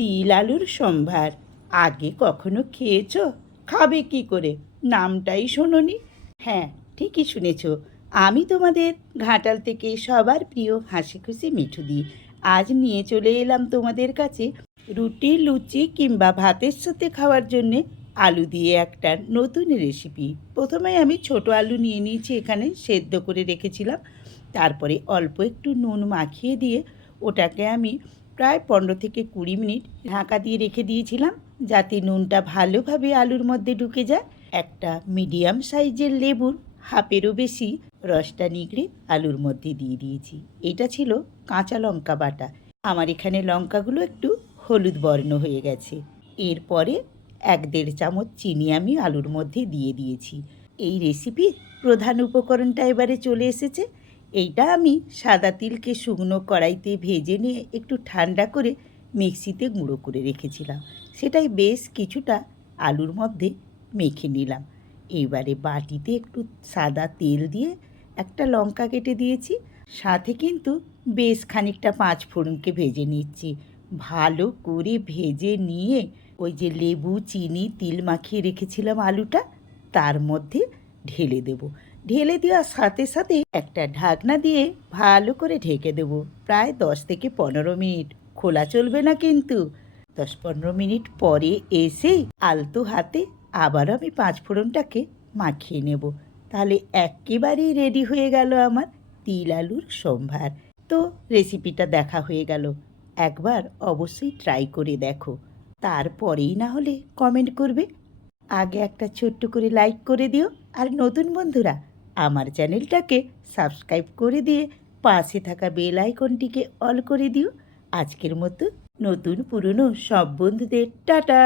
তিল আলুর সম্ভার আগে কখনো খেয়েছো? খাবে কি করে, নামটাই শোনোনি? হ্যাঁ, ঠিকই শুনেছ। আমি তোমাদের ঘাটাল থেকে সবার প্রিয় হাসি খুশি মিঠু দি আজ নিয়ে চলে এলাম তোমাদের কাছে রুটি, লুচি কিংবা ভাতের সাথে খাওয়ার জন্যে আলু দিয়ে একটা নতুন রেসিপি। প্রথমে আমি ছোট আলু নিয়ে নিয়েছি, এখানে সেদ্ধ করে রেখেছিলাম। তারপরে অল্প একটু নুন মাখিয়ে দিয়ে ওটাকে আমি প্রায় 15 থেকে 20 মিনিট ঢাকা দিয়ে রেখে দিয়েছিলাম, যাতে নুনটা ভালোভাবে আলুর মধ্যে ঢুকে যায়। একটা মিডিয়াম সাইজের লেবুর হাফেরও বেশি রসটা নিগড়ে আলুর মধ্যে দিয়ে দিয়েছি। এটা ছিল কাঁচা লঙ্কা বাটা। আমার এখানে লঙ্কাগুলো একটু হলুদ বর্ণ হয়ে গেছে। এরপরে 1-1.5 চামচ চিনি আমি আলুর মধ্যে দিয়ে দিয়েছি। এই রেসিপির প্রধান উপকরণটা এবারে চলে এসেছে। এইটা আমি সাদা তিলকে শুকনো কড়াইতে ভেজে নিয়ে একটু ঠান্ডা করে মিক্সিতে গুঁড়ো করে রেখেছিলাম। সেটাই বেশ কিছুটা আলুর মধ্যে মেখে নিলাম। এবারে বাটিতে একটু সাদা তেল দিয়ে একটা লঙ্কা কেটে দিয়েছি, সাথে কিন্তু বেশ খানিকটা 5 ফোড়নকে ভেজে নিচ্ছি। ভালো করে ভেজে নিয়ে ওই যে লেবু, চিনি, তিল মাখিয়ে রেখেছিলাম আলুটা তার মধ্যে ঢেলে দেব। ঢেলে দেওয়ার সাথে সাথে একটা ঢাকনা দিয়ে ভালো করে ঢেকে দেব প্রায় 10 থেকে 15 মিনিট। খোলা চলবে না কিন্তু। 10-15 মিনিট পরে এসেই আলতো হাতে আবার আমি 5 ফোড়নটাকে মাখিয়ে নেব। তাহলে একেবারেই রেডি হয়ে গেল আমার তিল আলুর সম্ভার। তো রেসিপিটা দেখা হয়ে গেল, একবার অবশ্যই ট্রাই করে দেখো, তারপরেই না হলে কমেন্ট করবে। আগে একটা ছোট্ট করে লাইক করে দিও, আর নতুন বন্ধুরা আমার চ্যানেলটাকে সাবস্ক্রাইব করে দিয়ে পাশে থাকা বেল আইকনটিকে অল করে দিও। আজকের মতো নতুন পুরনো সব বন্ধুদের টাটা।